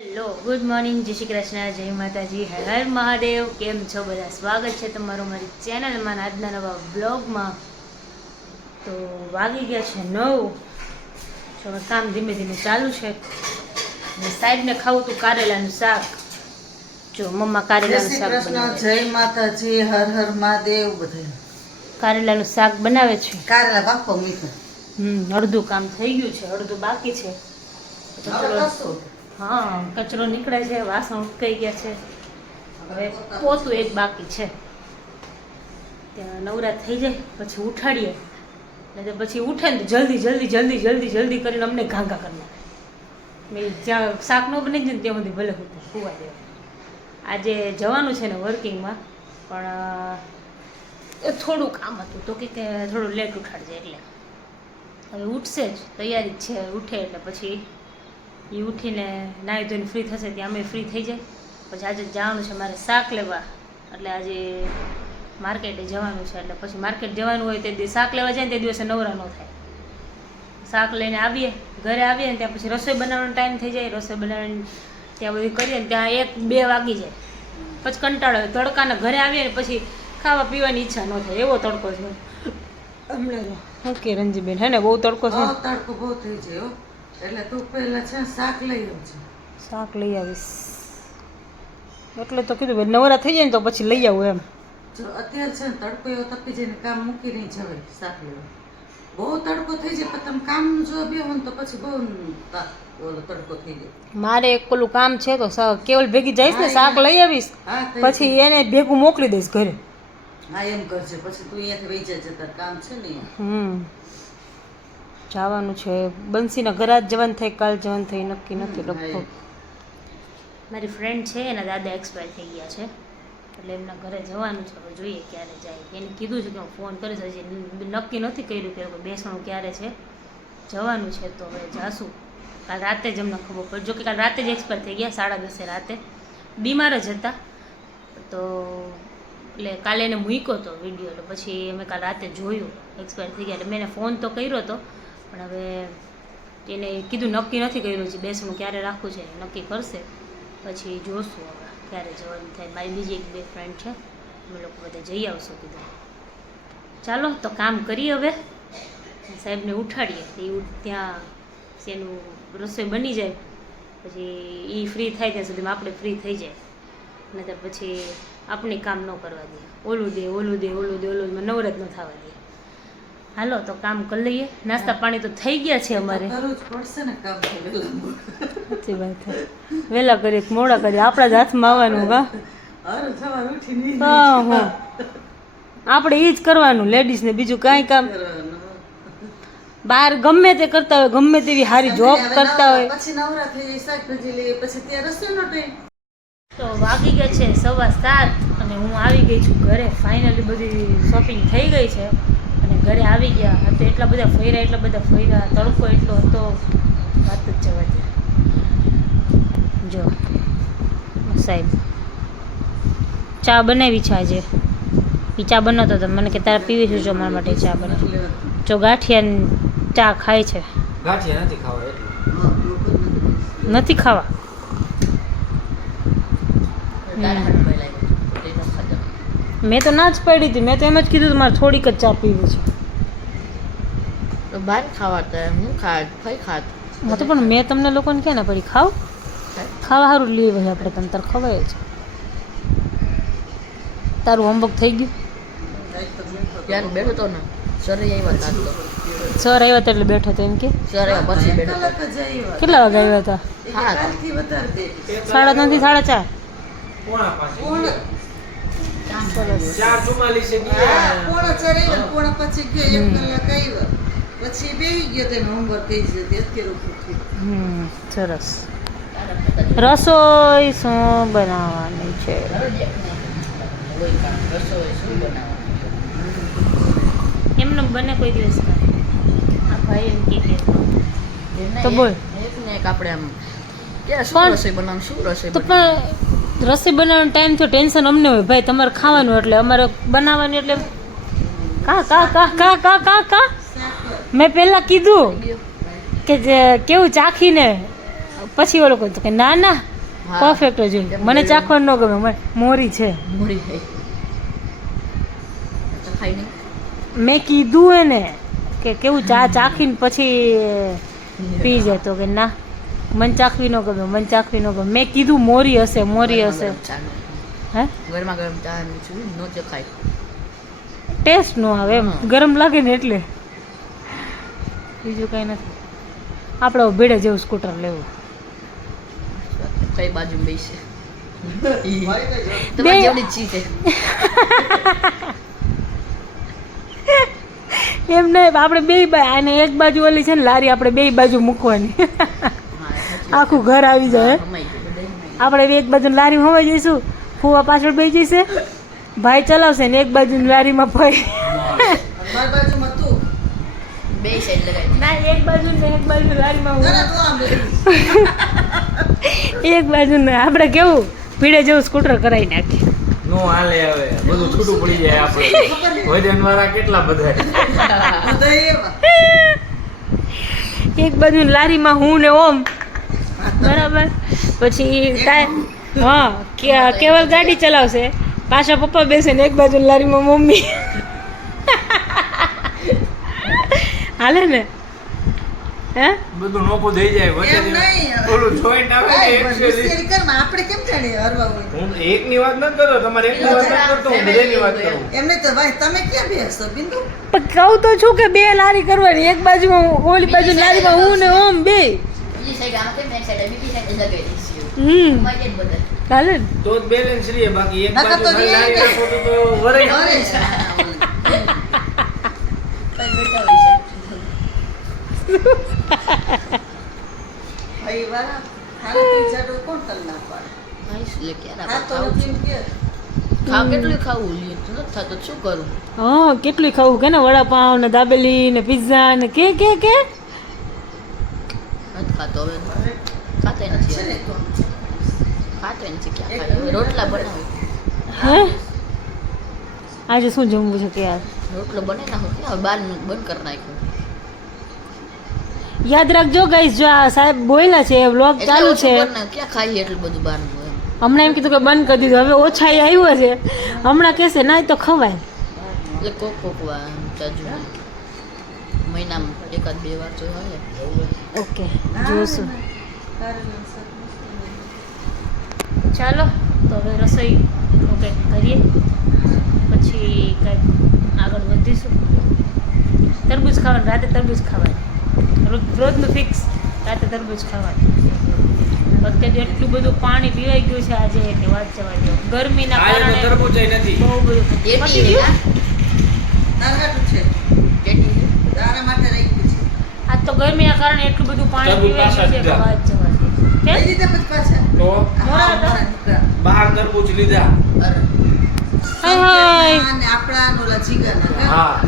Hello, good morning, જય શ્રી કૃષ્ણ, જય માતાજી, હર હર મહાદેવ. કેમ છો બધા? સ્વાગત છે તમારું મારી ચેનલમાં આજના નવા બ્લોગમાં. તો વાગી ગયા છે 9. તો કામ ધીમે ધીમે ચાલુ છે. અને સાહેબને ખાવું તું કારેલાનું શાક. જો મમ્મા કારેલાનું શાક બનાવે. જય માતાજી, હર હર મહાદેવ. બધે કારેલાનું શાક બનાવે છે. કારેલા બાફો મીઠું. અડધું કામ થઈ ગયું છે, અડધું બાકી છે. હા, કચરો નીકળે છે, વાસણ ઉટકાઈ ગયા છે. હવે પોતું એક બાકી છે. ત્યાં નવરા થઈ જાય પછી ઉઠાડીએ, એટલે પછી ઉઠે ને તો જલ્દી જલ્દી જલ્દી જલ્દી જલ્દી કરીને અમને ઘાંઘા કરી નાખે. મેં જ્યાં શાક ન બની જાય ને ત્યાં સુધી ભલે ખુવા દેવા. આજે જવાનું છે ને વર્કિંગમાં, પણ થોડું કામ હતું તો કે થોડું લેટ ઉઠાડજે, એટલે હવે ઉઠશે જ, તૈયારી જ છે. ઉઠે એટલે પછી એ ઉઠીને નાહી ધોઈને ફ્રી થશે, ત્યાં અમે ફ્રી થઈ જાય. પછી આજે જવાનું છે મારે શાક લેવા, એટલે આજે માર્કેટે જવાનું છે. એટલે પછી માર્કેટ જવાનું હોય તે દિવસે શાક લેવા જાય ને તે દિવસે નવરા ન થાય. શાક લઈને આવીએ, ઘરે આવીએ ને ત્યાં પછી રસોઈ બનાવવાનો ટાઈમ થઈ જાય. રસોઈ બનાવીને ત્યાં બધું કરીએ ને ત્યાં 1-2 વાગી જાય. પછી કંટાળો હોય, તડકાના ઘરે આવીએ ને પછી ખાવા પીવાની ઈચ્છા ન થાય, એવો તડકો છે હમણાં. ઓકે રંજીબેન, હે ને બહુ તડકો છે? તડકો બહુ થઈ જાય. એટલે તું પહેલા છે શાક લઈ આવજે. શાક લઈ આવીશ એટલે તો કીધું ભાઈ નવરા થઈ જાય ને તો પછી લઈ આવું એમ. જો અત્યારે છે ને તડકો એવો તપી જાય ને કામ મૂકી નહીં જવાય શાક લેવા. બહુ તડકો થઈ જાય પણ તમે કામ જો બેહો ને તો પછી બહુ ઓલો તડકો થઈ જાય. મારે એક પેલું કામ છે તો કેવલ ભેગી જઈશ ને શાક લઈ આવીશ, પછી એને ભેગું મોકલી દઈશ ઘરે. હા એમ કરજે, પછી તું અહીંયાથી વહી જજે, તાર કામ છે ને. જવાનું છે બંસીના ઘરે જ જવાનું થાય, કાલ જવાનું થાય નક્કી નથી. લગભગ મારી ફ્રેન્ડ છે એના દાદા એક્સપાયર થઈ ગયા છે, એટલે એમના ઘરે જવાનું છે. હવે જોઈએ ક્યારે જાય. એને કીધું છે કે હું ફોન કરીશ, હજી નક્કી નથી કર્યું કે બેસવાનું ક્યારે છે. જવાનું છે તો હવે જાશું. કાલ રાતે જ અમને ખબર પડે. જો કે કાલ રાતે જ એક્સપાયર થઈ ગયા, 10:30 રાતે. બીમાર જ હતા તો એટલે કાલે એને મૂક્યો હતો વિડીયો, એટલે પછી અમે કાલ રાતે જોયું એક્સપાયર થઈ ગયા. એટલે મેં એને ફોન તો કર્યો હતો, પણ હવે એને કીધું નક્કી નથી કર્યું છે બેસવાનું ક્યારે રાખવું છે, નક્કી કરશે પછી જોશું હવે ક્યારે જવાનું થાય. મારી બીજી 1-2 ફ્રેન્ડ છે, અમે લોકો બધા જઈ આવશું કીધું. ચાલો તો કામ કરીએ હવે, સાહેબને ઉઠાડીએ. એ ત્યાં એનું રસોઈ બની જાય પછી એ ફ્રી થાય ત્યાં સુધીમાં આપણે ફ્રી થઈ જાય, નહીંતર પછી આપણે કામ ન કરવા દે. ઓલું દે ઓલું દે ઓલું દે ઓલું નવરત ન થવા દે. હાલો તો કામ કરી લઈએ. નાસ્તા પાણી તો થઈ ગયા છે અમારે. સાચી વાત છે, વહેલા કરીએ મોડા કરીએ આપણા જ હાથમાં આવવાનું. હા હા, આપણે એ જ કરવાનું લેડીઝને, બીજું કાંઈ કામ. બહાર ગમે તે કરતા હોય, ગમે તેવી સારી જોબ કરતા હોય, પછી નવરા થઈ શાકભાજી લઈએ, પછી ત્યાં રસોઈનો ટાઈમ. તો વાગી ગયા છે 7:15 અને હું આવી ગઈ છું ઘરે. ફાઇનલી બધી શોપિંગ થઈ ગઈ છે અને ઘરે આવી ગયા. તો એટલા બધા ફર્યા, તડકો એટલો હતો, વાત જ જવા દે. જો સાહેબ ચા બનાવી છે આજે. એ ચા બનાવતો હતો, મને કે તારે પીવી છે? જો મારા માટે ચા બનાવી. જો ગાંઠિયા ચા ખાય છે. ગાંઠિયા નથી ખાવા એટલે નથી ખાવા. મેં તો ના જ પડી હતી, મેં તો એમ જ કીધું હતું મારે થોડીક જ ચા પીવી છે. તો બહાર ખાવા તો હું ખાત હા તો પણ મેં તમને લોકોને ક્યાં ના પડી? ખાવ ખાવા સારું લઈ ભાઈ આપણે, તને તાર ખવાય જ. તારું હોમવર્ક થઈ ગયું? ત્યાં બેઠો તો ને સર આવ્યા હતા એટલે બેઠો હતો એમ કે? સર આવ્યા પછી બેઠો. કેટલા વાગે આવ્યા હતા? 3:30 થી 4:30. સરસ. 4:44 ગયા. પછી બેસી ગયો તેને હોમવર્ક થઈ જતી અત્યારે. સરસ. રસોઈ શું બનાવવાની છે? એમને બને કોઈ દિવસ આ ભાઈ એમ કે તો બોલ આપણે આમ શું રસોઈ બનાવવાનું તો પણ રસોઈ બનાવવાનો ટાઈમ થયો, ટેન્શન અમને હોય ભાઈ, તમારે ખાવાનું એટલે અમારે બનાવવાની. એટલે કા મેં પહેલાં કીધું કે જે કેવું ચાખીને પછી ઓલો કહ્યું કે ના ના હા. પરફેક્ટ જ હોય મને ચાખવાનું ન ગમે મને મોરી છે મોરી ખાઈ તો ખાઈ નહીં મેં કીધું એને કે કેવું ચા ચાખીને પછી પી જાય તો કે ના મન ચાખવી ન ગમે મન ચાખવી ન ગમે મેં કીધું મોરી હશે હે ગરમા ગરમ ચા છું નો ચખાય ટેસ્ટ નો આવે એમ હા. ગરમ લાગે ને એટલે બીજું કંઈ નથી આપણે ભીડે જેવું સ્કૂટર લેવું કઈ બાજુ બેસે બે- તમારી જેવડી જ ચી છે એમ નહીં આપણે બે અને એક બાજુ ઓલી છે ને લારી આપણે બે બાજુ મૂકવાની આખું ઘર આવી જાય આપણે એક બાજુ લારી હોવાઈ જઈશું ફુવા પાછળ બેસી જઈશે ભાઈ ચલાવશે ને એક બાજુ લારીમાં ફરી મારી બાજુમાં તું બે સાઈડ લગાવી ના એક બાજુ ને એક બાજુ લારીમાં હું. જરા તું આમ બેઠી. એક બાજુ ને આપણે કેવું ભીડે જેવું સ્કૂટર કરાવી નાખીએ નો હાલે હવે બધું છૂટું પડી જાય આપણે વજન વાળા કેટલા બધા બધા એવા. એક બાજુ લારીમાં હું ને ઓમ બરાબર પછી હા કેવલ ગાડી ચલાવશે પાછા પપ્પા બેસે ને એક બાજુ લારીમાં મમ્મી હાલે ને હે બધું નોખું થઈ જાય એમ વચ્ચે નહીં. ઓલું જોઈન્ટ આવે ને ભાઈ, એક પણ હોશિયારી કરમાં આપણે કેમ જાણીએ હરવા હોય? હું એકની વાત ન કરતો તમારે એકની વાત ન કરતો હું બધાની વાત કરું એમને તો ભાઈ તમે ક્યાં બેસશો બિંદુ? પણ કહું તો છું કે બે લારી કરવાની એક બાજુમાં ઓલી બાજુ લારીમાં હું ને ઓમ બે બીજી સાઈડ આમ કેમ એક સાઈડ બીજી સાઈડ લગાવી દઈશું મજા જ બધા હાલે ને તો જ બેલેન્સ રહે બાકી એક નકર તો બાજુ રહે લારી ને. રાખો તો વરાઈ અરે, કઈ બેઠા હોય છે ભાઈ વાળા, ખાલી જાડો કોણ તલ ના પાડે? આઈશ લે ક્યારે હા તો ખાવું નથી છે એમ કે. ખાવ કેટલું ખાવું લ્યો તો નથી થતું શું કરું હા કેટલું ખાવું કે ને વડાપાવ ને દાબેલી ને પિઝા ને કે નથી ખાતો હવે ખાતો છે નથી ને તો. ખાતો નથી ક્યાં ખાય રોટલા બનાવું હે આજે શું જમવું છે કે યાર રોટલો બને નાખો ક્યાં બહારનું બંધ કરી નાખ્યું યાદ રાખજો ગાઈસ જો આ સાહેબ બોલ્યા છે વ્લોગ એટલે ચાલુ ઓછું છે કરી નાખ, ક્યાં ખાઈએ એટલું બધું બહારનું એમ હમણાં એમ કીધું કે બંધ કરી દીધું હવે ઓછા આવ્યો છે હમણાં કહેશે ના એ તો ખવાય એટલે કોક વાર એમ જાજુ નહીં. મહિનામાં એકાદ બે વાર તો હોય ઓકે જોશું કારેલાનું શાક મસ્ત બને. ચાલો તો હવે રસોઈનું કંઈક કરીએ પછી કંઈક આગળ વધીશું તરબૂચ ખાવાનું રાતે તરબૂચ ખાવાનું રોજનું ફિક્સ રાતે તરબૂચ ખાવાનું અત્યારે એટલું બધું પાણી પીવાઈ ગયું છે આજે કે વાત જવા દો ગરમીના આ એને કારણે તરબૂચય નથી બહુ બધું ટેટી પતી છે ગયું? તારાટું છે. ટેટી છે તારા માટે રાખ્યું છે. આજ તો ગરમીના કારણે એટલું બધું પાણી તરબૂચ પીવાઈ ગયું છે કે પાછા વાત જવા દો લઈ કેમ લીધા પછી પાછા? તો મોડા હતા? મોડા નીકળ્યા. બહાર તરબૂચ લીધા અરે હાય હાય. અને આપણા અને ઓલા જીગાના કાં? હા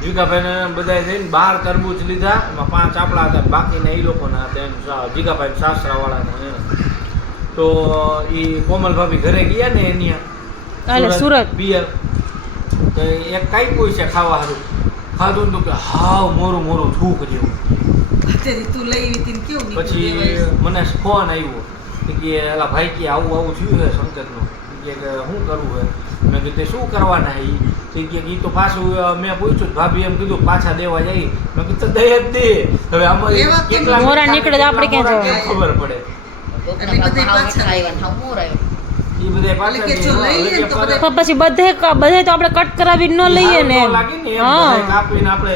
જીગાભાઈ બધા જઈને બહાર તરબૂચ લીધા એમાં 5 આપણા હતા બાકીના એ લોકોના હતા એમ જીગાભાઈ સાસરા વાળાના તો એ કોમલ ભાભી ઘરે ગયા ને એની હાલે, સુરત. પિયર તો એક કઈ કોઈ છે ખાવા સારું ખાધું ને તો કે હાવ મોરું મોરું થૂક જેવું અત્યારે તું લઈ આવી હતી ને કેવું નીકળ્યું પછી દેવાય? મને ફોન આવ્યો કે એલા ભાઈ કે આવું આવું થયું છે સંકેતનું કે શું કરવું છે મેં કીધું તે શું કરવાના એ કે એ તો પાછું મેં પૂછ્યું ભાભી એમ કીધું પાછા દેવા જાય મેં કીધું દે જ દે હવે આમાં એવા કેમ કેટલા મોરા નીકળે તો આપણે ક્યાં મોરા જવાનું? કેમ ખબર પડે કોકના એટલે ભાગમાં બધાય હાવ પાછા. ખાઈવાનું હાવ મોર આવ્યો એ બધા પાછા એટલે કે જો લઈ લે ને તો બધા- પણ પછી બધે તો આપણે કટ કરાવી ન લઈએ ને એમ. લાગે ને એમ હા બધાય કાપીને આપણે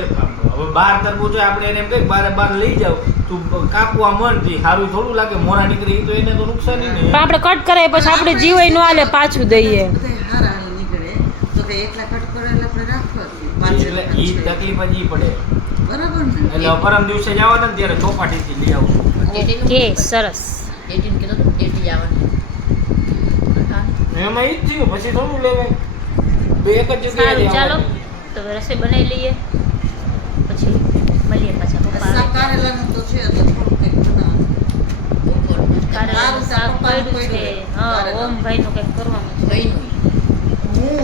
હવે બાર તરબૂચ હોય આપણે એને એમ કઈ બાર લઈ જાવ તું કાપવા મન થી સારું થોડું લાગે મોરા નીકળે એ તો એને તો નુકસાન ને પણ આપણે કટ કરાવીએ પછી આપણે જીવાય ન હાલે પાછું દઈએ બધાય હારા હાલ નીકળે તો કે એકલા કટ કરેલા આપણે રાખવા એટલે એ તકલીફ જ ઈ પડે બરાબર ને એટલે પરમ દિવસે જવાના ને ત્યારે ચોપાટીથી લઈ આવું ટેટીનું કે શું સરસ ટેટીનું કીધું તો ટેટી આવવાની એમાં ઈ જ થયું પછી થોડું લેવાય બે એક જ સારું જગ્યાએ ચાલો તો હવે રસોઈ બનાવી લઈએ પછી મળીએ પાછા પપ્પા શાક આવે. કારેલાનું તો છે તો થોડું કંઈક બનાવવાનું. કારેલાનું શાક સારું, પડ્યું છે હા કારેલા. ઓમભાઈનું કંઈક કરવાનું છે ભાઈનું હું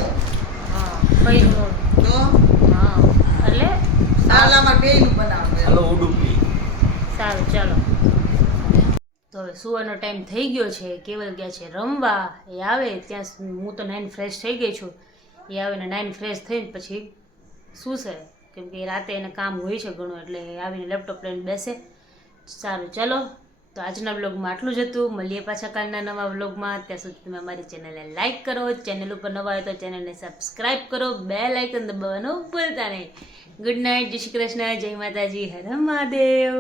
હા ભાઈનું તો હા એટલે સાલામાં બેયનું બનાવવાનું. હાલો ઉડુપી સારું ચાલો સુવાનો ટાઈમ થઈ ગયો છે. કેવલ ગયા છે રમવા. એ આવે ત્યાં હું તો નાઈન ફ્રેશ થઈ ગઈ છું. એ આવે ને નાઈન ફ્રેશ થઈને પછી સૂશે, કેમ કે રાતે એને કામ હોય છે ઘણું, એટલે આવીને લેપટોપ લઈને બેસે. સારું, ચલો તો આજના બ્લોગમાં આટલું જ હતું. મળીએ પાછા કાલના નવા બ્લોગમાં. ત્યાં સુધી તમે અમારી ચેનલને લાઇક કરો, ચેનલ ઉપર નવા હોય તો ચેનલને સબસ્ક્રાઈબ કરો, બેલ આઇકન દબાવવાનું ભૂલતા નહીં. ગુડ નાઇટ, જય શ્રી કૃષ્ણ, જય માતાજી, હર મહાદેવ.